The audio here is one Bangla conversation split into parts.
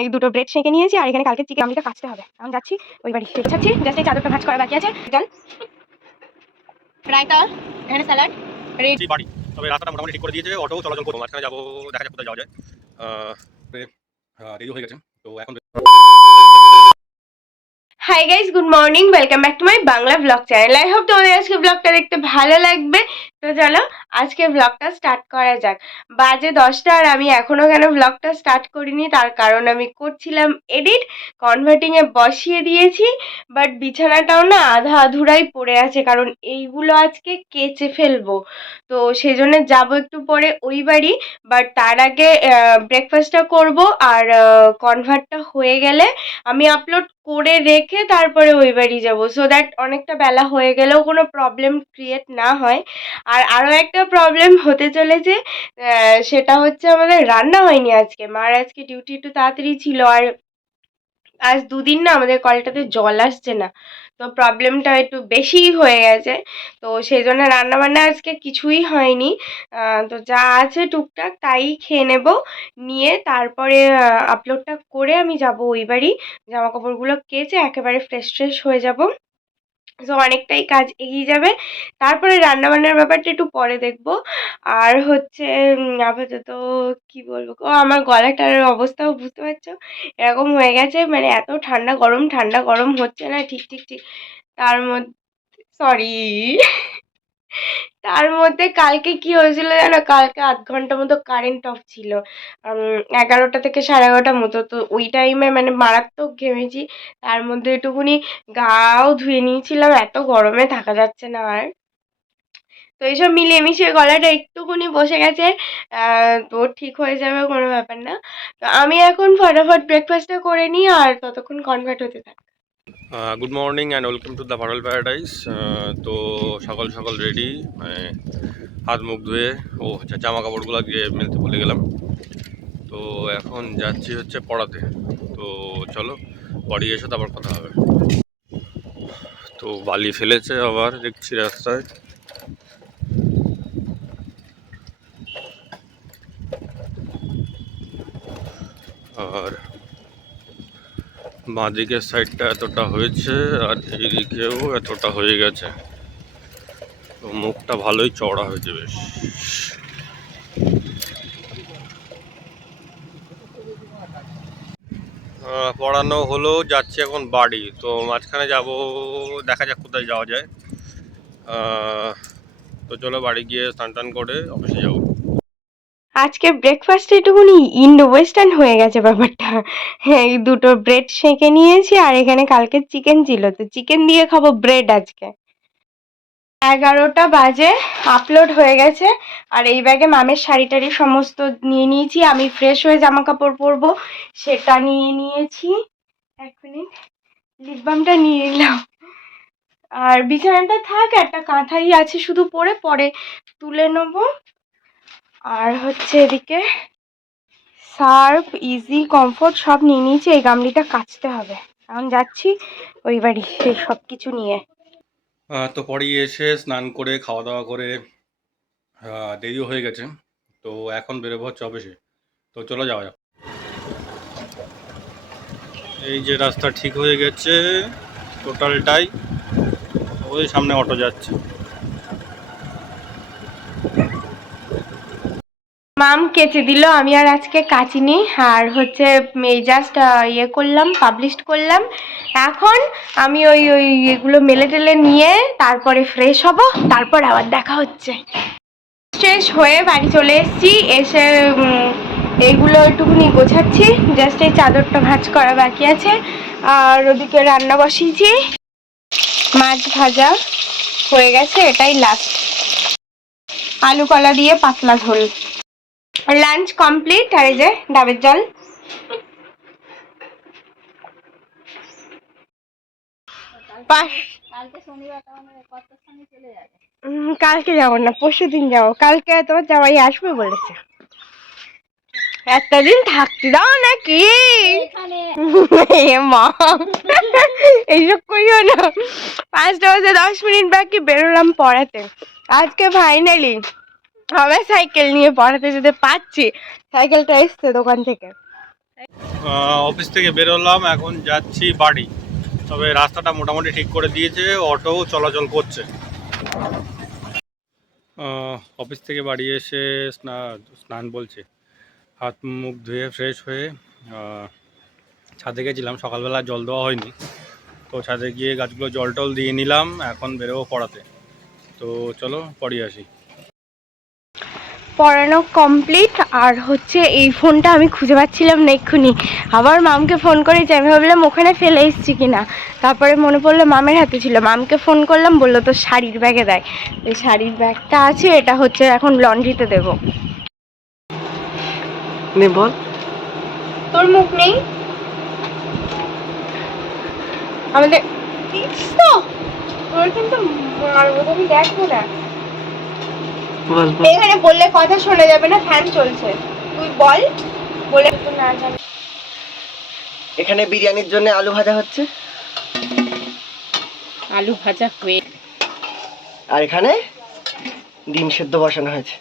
এই দুটো ব্রেড সেঁকে নিয়েছি আর এখানে কালকে চিকেন আমটা কাটতে হবে। এখন যাচ্ছি ওই বাড়ি গোছাচ্ছি, জাস্ট এই চাদরটা ভাঁজ করা বাকি আছে। চল রায়তা, এখানে স্যালাড রেডি বাড়ি। তবে রাস্তাটা মোটামুটি ঠিক করে দিয়েছে, অটো চলাচল করবো, মাঝখানে যাবো, দেখা যাক কোথায় যাওয়া যায়। রেডি হয়ে গেছে তো এখন। Hi guys, good morning, welcome back to my Bangla blog channel. I hope তোমাদের আজকে ব্লগটা দেখতে ভালো লাগবে। তো চলো আজকে ব্লগটা স্টার্ট করা যাক। বাজে 10টা আর আমি এখনো কেন ব্লগটা স্টার্ট করিনি, তার কারণ আমি করছিলাম এডিট, কনভার্টিংয়ে বসিয়ে দিয়েছি, বাট বিছানাটাও না আধা আধুরাই পড়ে আছে, কারণ এইগুলো আজকে কেচে ফেলবো। তো সেই জন্য যাবো একটু পরে ওই বাড়ি, বাট তার আগে ব্রেকফাস্টটা করব, আর কনভার্টটা হয়ে গেলে আমি আপলোড করে রেখে তারপরে ওই বাড়ি যাবো, সো দ্যাট অনেকটা বেলা হয়ে গেলেও কোনো প্রবলেম ক্রিয়েট না হয়। আর আরও একটা প্রবলেম হতে চলেছে, সেটা হচ্ছে আমাদের রান্না হয়নি আজকে। মার আজকে ডিউটি একটু তাড়াতাড়ি ছিল, আর আজ দুদিন না আমাদের কলটাতে জল আসছে না, তো প্রবলেমটা একটু বেশিই হয়ে গেছে। তো সেই জন্য রান্নাবান্না আজকে কিছুই হয়নি। তো যা আছে টুকটাক তাই খেয়ে নেব, নিয়ে তারপরে আপলোডটা করে আমি যাব ওই বাড়ি। জামা কাপড়গুলো কেচে একেবারে ফ্রেশ ফ্রেশ হয়ে যাব, সো অনেকটাই কাজ এগিয়ে যাবে। তারপরে রান্নাবান্নার ব্যাপারটা একটু পরে দেখব। আর হচ্ছে আপাতত কি বলবো, আমার গলাটার অবস্থাও বুঝতে পারছো এরকম হয়ে গেছে, মানে এত ঠান্ডা গরম হচ্ছে না, ঠিক ঠিক ঠিক। তার মধ্যে সরি তার মধ্যে কালকে কি হয়েছিল জানো, কালকে আধ ঘন্টা মতো কারেন্ট অফ ছিল, 11টা থেকে 11:30 মতো। তো ওই টাইমে মানে মারাত্মক ঘেমেছি, তার মধ্যে একটুকুনি গাও ধুয়ে নিয়েছিলাম, এত গরমে থাকা যাচ্ছে না আর। তো এইসব মিলিয়ে মিশিয়ে গলাটা একটুকুনি বসে গেছে, তো ঠিক হয়ে যাবে, কোনো ব্যাপার না। তো আমি এখন ফটাফট ব্রেকফাস্টটা করে নিই, আর ততক্ষণ কনভার্ট হতে থাক। Good morning and welcome to the viral paradise. তো সকাল সকাল রেডি, মানে হাত মুখ ধুয়ে, আচ্ছা জামা কাপড়গুলো গিয়ে মেলতে ভুলে গেলাম। তো এখন যাচ্ছি হচ্ছে পড়াতে। তো চলো বাড়ি এসে তারপর কথা হবে। তো বালি ফেলেছে আবার দেখছি রাস্তায়। আর বাঁ দিকের সাইডটা এতটা হয়েছে, আর এইদিকেও এতটা হয়ে গেছে, তো মুখটা ভালোই চওড়া হয়েছে বেশ। পড়ানো হলো, যাচ্ছি এখন বাড়ি। তো মাঝখানে যাব, দেখা যাক কোথায় যাওয়া যায়। তো চলো বাড়ি গিয়ে স্নান টান করে অফিসে যাবো। আজকে ব্রেকফাস্টে একটুখানি ইন্ডো ওয়েস্টার্ন হয়ে গেছে ব্যাপারটা। হ্যাঁ, এই দুটো ব্রেড সেঁকে নিয়েছি, আর এখানে কালকে চিকেন ছিল, তো চিকেন দিয়ে খাবো ব্রেড আজকে। 11টা বাজে, আপলোড হয়ে গেছে, আর এই ব্যাগে মামের শাড়ি টাড়ি সমস্ত নিয়ে নিয়েছি। আমি ফ্রেশ হয়ে জামা কাপড় পরবো সেটা নিয়ে নিয়েছি। এক মিনিট, লিপ বামটা নিয়ে নিলাম। আর বিছানাটা থাক, একটা কাঁথাই আছে শুধু পরে পরে তুলে নেবো। আর হচ্ছে এদিকে সার্ফ, ইজি, কমফোর্ট সব নিয়ে নিয়েছি, এই গামলিটা কাচতে হবে। এখন যাচ্ছি ওই বাড়ি সেই সব কিছু নিয়ে। তো পরে এসে স্নান করে খাওয়া দাওয়া করে দেরিও হয়ে গেছে, তো এখন বেরোবো হচ্ছে অফিসে। তো চলো যাওয়া যাক। এই যে রাস্তা ঠিক হয়ে গেছে টোটালটাই, ওই সামনে অটো যাচ্ছে। মাম কেচে দিল, আমি আর আজকে কাচিনি। আর হচ্ছে এই জাস্ট ইয়ে করলাম, পাবলিশ করলাম। এখন আমি ওই ওই এগুলো মেলে টেলে নিয়ে তারপরে ফ্রেশ হব, তারপর আবার দেখা হচ্ছে। ফ্রেশ হয়ে বাড়ি চলে এসেছি, এসে এইগুলো একটুখানি গোছাচ্ছি, জাস্ট এই চাদরটা ভাঁজ করা বাকি আছে। আর ওদিকে রান্না বসিয়েছি, মাছ ভাজা হয়ে গেছে, এটাই লাস্ট। আলু কলা দিয়ে পাতলা ঝোল। লাঞ্চ কমপ্লিট, আর এই যে ডাবের জল। কালকে যাবো না, পরশু দিন যাবো। কালকে তোমার জামাই আসবে বলেছে, একটা দিন থাকতে দাও নাকি। মা এইসব করিও না। 5টা বাজে 10 মিনিট বাকি, বেরোলাম পড়াতে। আজকে ফাইনালি আমার সাইকেল নিয়ে পড়াতে যেতে পারছি। সাইকেলটা এসছে দোকান থেকে। অফিস থেকে বেরোলাম, এখন যাচ্ছি বাড়ি। তবে রাস্তাটা মোটামুটি ঠিক করে দিয়েছে, অটো চলাচল করছে। অফিস থেকে বাড়ি এসে স্নান বলছে, হাত মুখ ধুয়ে ফ্রেশ হয়ে ছাদে গেছিলাম। সকালবেলা জল দেওয়া হয়নি, তো ছাদে গিয়ে গাছগুলো জল টল দিয়ে নিলাম। এখন বেরোবো পড়াতে, তো চলো পড়িয়ে আসি। পড়ানো কমপ্লিট। আর হচ্ছে এই ফোনটা আমি খুঁজে পাচ্ছিলাম না এক্ষুনি, আবার মামকে ফোন করেছি। আমি ভাবলাম ওখানে ফেলে এসেছি কিনা, তারপরে মনে পড়লো মামের হাতে ছিল। মামকে ফোন করলাম, বললো তো শাড়ির ব্যাগে দেয়। এই শাড়ির ব্যাগটা আছে, এটা হচ্ছে এখন লন্ড্রিতে দেবো। বল, তোর মুখ নেই আমাদের, তো তোর কিন্তু মারবো, তুমি দেখো না। বল বল। এখানে বললে কথা শোনা যাবে না, ফ্যান চলছে। তুই বল, বলে তো না জানি। এখানে বিরিয়ানির জন্য আলু ভাজা হচ্ছে, আলু ভাজা হয়ে, আর এখানে ডিম সেদ্ধ বসানো হয়েছে।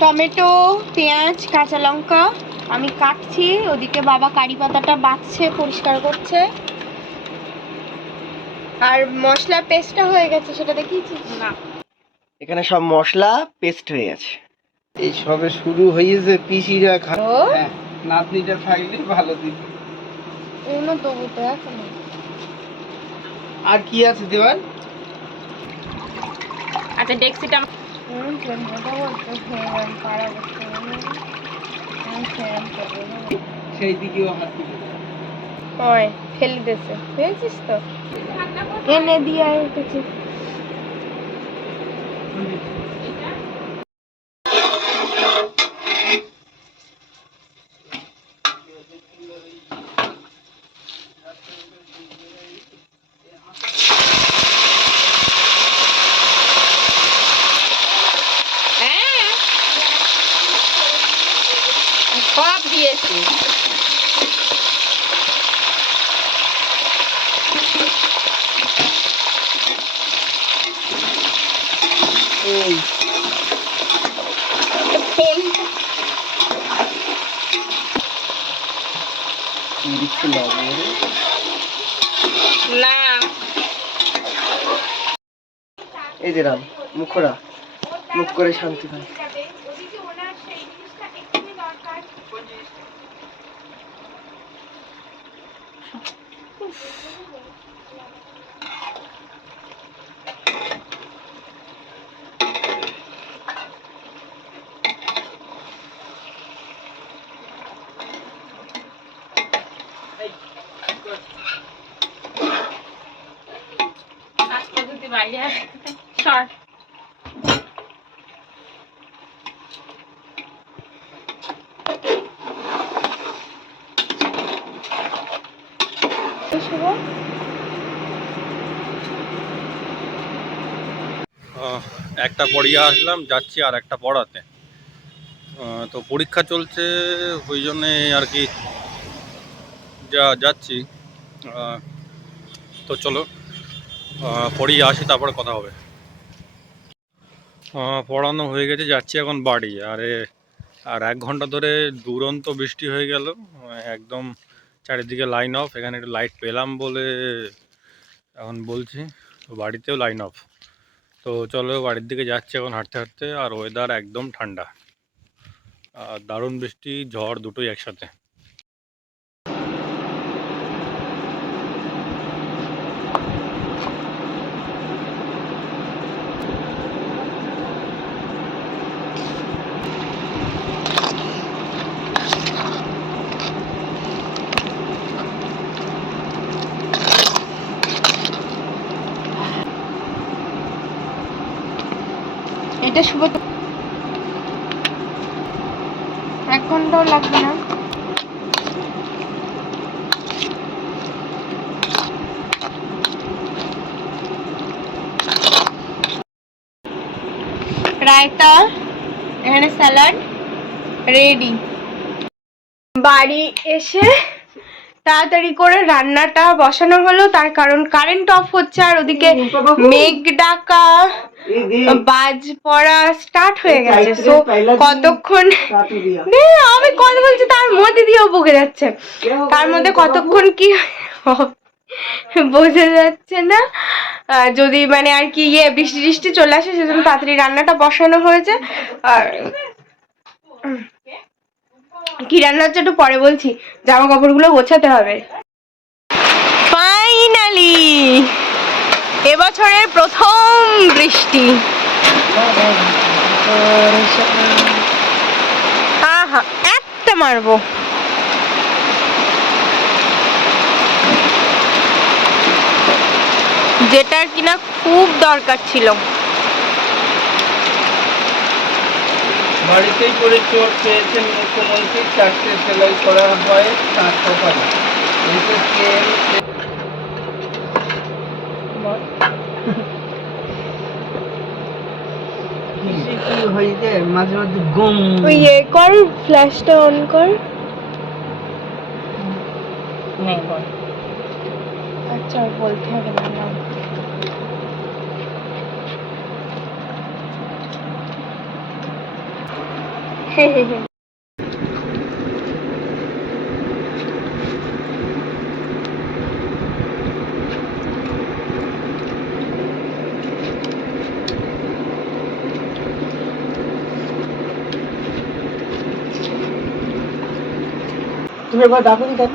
টমেটো, পেঁয়াজ, কাঁচা লঙ্কা আমি কাটছি, ওদিকে বাবা কারি পাতাটা বাছছে, পরিষ্কার করছে। আর মশলা পেস্টটা হয়ে গেছে, সেটা দেখিয়েছিস না? এখানে সব মশলা পেস্ট হয়ে গেছে। এই সবে শুরু হয়েছে, পিসিরা ও নাতনিটা থাকলে ভালো দিত। এগুলো দেবো তো এখন। আর কি আছে দেওয়ার? আচ্ছা ডেক্সিটা সেই দিকেও হাত দিবে। ফেলে দিয়েছে, পেয়েছিস তো, এনে দিয়ে রেখেছি। সব দিয়েছি। এই দিচ্ছি লবণ। না এই যে রাম, মুখরা মুখ করে শান্তি পায়। একটা পড়িয়ে আসলাম, যাচ্ছি আর একটা পড়াতে। তো পরীক্ষা চলছে, ওই জন্যে আর কি যাচ্ছি। তো চলো পড়িয়ে আসি, তারপরে কথা হবে। পড়ানো হয়ে গেছে, যাচ্ছি এখন বাড়ি। আর 1 ঘন্টা ধরে দুরন্ত বৃষ্টি হয়ে গেল, একদম চারিদিকে লাইন অফ। এখানে একটু লাইট পেলাম বলে এখন বলছি, তো বাড়িতেও লাইন অফ। তো চলো বাড়ির দিকে যাচ্ছি এখন হাঁটতে হাঁটতে। আর ওয়েদার একদম ঠান্ডা, আর দারুণ বৃষ্টি ঝড় দুটোই একসাথে। এটা শুভ, 1 ঘন্টাও লাগবে না। রায়তা, এখানে স্যালাড রেডি। বাড়ি এসে তাড়াতাড়ি করে রান্নাটা বসানো হলো, তার কারণ কারেন্ট অফ হচ্ছে আর ওদিকে মেঘ ডাকা, বাজ পড়া স্টার্ট হয়ে গেছে। সো কতক্ষণ নে আমি কথা বলছি তার মধ্যে দিয়েও বকে যাচ্ছে, তার মধ্যে কতক্ষণ কি বোঝা যাচ্ছে না। যদি মানে আর কি বৃষ্টি টিষ্টি চলে আসে সেজন্য তাড়াতাড়ি রান্নাটা বসানো হয়েছে। আর কি রান্না হচ্ছে একটু পরে বলছি, জামা কাপড়গুলো গোছাতে হবে। ফাইনালি এবছরের প্রথম বৃষ্টি। আহা একটা মারবো। যেটার কিনা খুব দরকার ছিল। বাড়িতেই করে চোট পেয়েছেন মুখ্যমন্ত্রী, 4টে সেলাই করা হয় 7 সকালে। এতে তেল কি হয়ে যায় মাঝে মাঝে গুম। ওই কর, ফ্ল্যাশটা অন কর। আচ্ছা বলতে হবে না। তুমি একবার ডাকো নি কেন?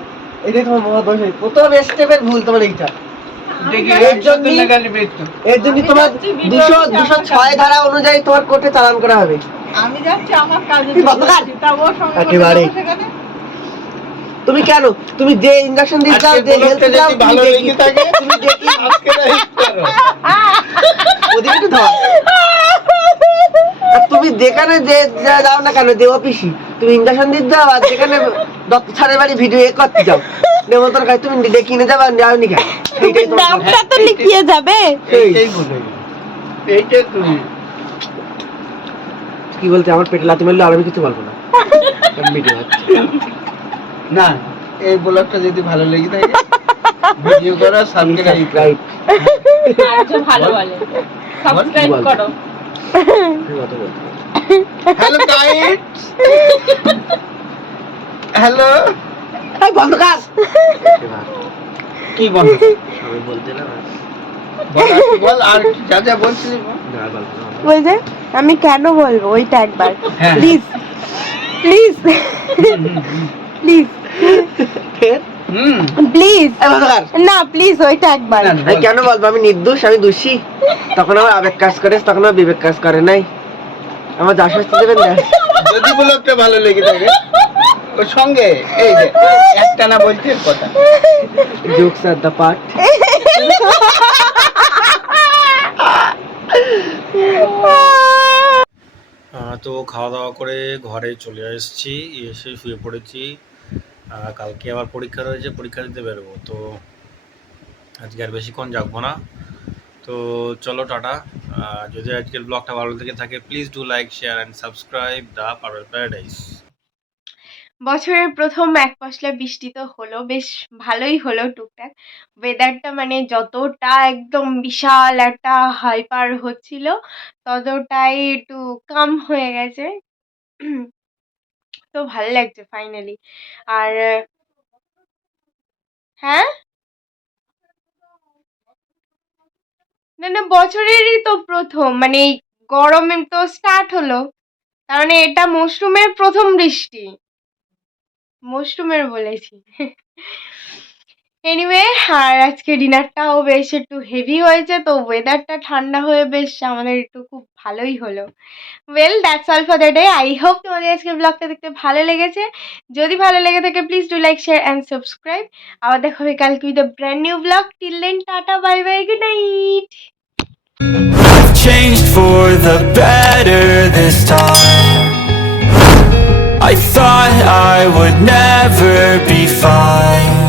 এটাই তোমার মহাদোষ। প্রথম স্টেপের ভুল তোমার এইটা। এর জন্য তোমার 206 ধারা অনুযায়ী তোমার কোর্টে চালান করা হবে। আমি যাচ্ছি আমার কাজে, একেবারে তুমি কেন, তুমি যে ইনজেকশন দিতে চাও, যে হেলথ দাও, ভালো লেগে থাকে তুমি দেখি আজকে হিট করো। ওদিকে তো ধর। আর তুমি যেখানে যে যাও না কেন, যে অফিসি তুমি ইনজেকশন দিতে যাও, আর যেখানে ডক্টর স্যারের বাড়ি ভিডিও করতে যাও, নেমন্তন্ন খাই তুমি ডেকে নিয়ে যাবা, যাও নি কেন? এইটাই তোমার নামটা তো লিখিয়ে যাবে। এইটাই বলে, এইটাই তুমি কি বলতে আমার পেটে লাথি মারলে আর আমি কিছু বলবো না। ভিডিও না, এই ব্লগটা যদি ভালো লেগে থাকে ভিডিও করো, সাবস্ক্রাইব রাইট আর যে ভালো বলে সাবস্ক্রাইব করো। হ্যালো গাইস, হ্যালো এই বন্ধ কাজ কি বন্ধ আমি বলতে না বল, আর যা যা বলছিস বল। ওই যে আমি কেন বলবো ওইটা একবার হ্যাঁ। প্লিজ প্লিজ প্লিজ প্লিজ না প্লিজ ওইটা একবার। না, আমি কেন বলবো আমি নির্দোষ, আমি দোষী? তখন আমার আবেগ কাজ করে, তখন আমার বিবেক কাজ করে নাই। আমার যা শাস্তি দেবেন না। যদি ব্লগটা ভালো লেগে থাকে ওর সঙ্গে এই যে একটা না বলতে কথা, জোকস আর দ্য পার্ট। তো খাওয়া দাওয়া করে ঘরে চলে এসেছি, এসে শুয়ে পড়েছি। কালকে আবার পরীক্ষা রয়েছে, পরীক্ষা দিতে বেরোবো। তো আজকে আর বেশিক্ষণ জাগবো না। তো চলো টাটা। যদি আজকের ব্লগটা ভালো লেগে থাকে please do like, share and subscribe the Parul paradise. বছরের প্রথম এক পশলা বৃষ্টি তো হলো, বেশ ভালোই হলো টুকটাক। ওয়েদারটা মানে যতটা একদম বিশাল একটা হাইপার হচ্ছিল ততটাই একটু কাম হয়ে গেছে। তো ভালো লাগছে ফাইনালি। আর হ্যাঁ না না বছরেরই তো প্রথম, মানে এই গরমে তো স্টার্ট হলো, তার মানে এটা মৌসুমের প্রথম বৃষ্টি। মৌসুমের বলেছি। এনিওয়ে, আর আজকে ডিনারটাও বেশ একটু হেভি হয়েছে, তো ওয়েদারটা ঠান্ডা হয়ে বেশ আমাদের একটু খুব ভালোই হলো। Well that's all for the day. I hope তোমাদের আজকে ব্লগটা দেখতে ভালো লেগেছে। যদি ভালো লেগে থাকে please do like, share and subscribe. আবার দেখা হবে কালকে with a brand new blog. Till then tata, bye bye, good night. Changed for the better this time. I thought I would never be fine.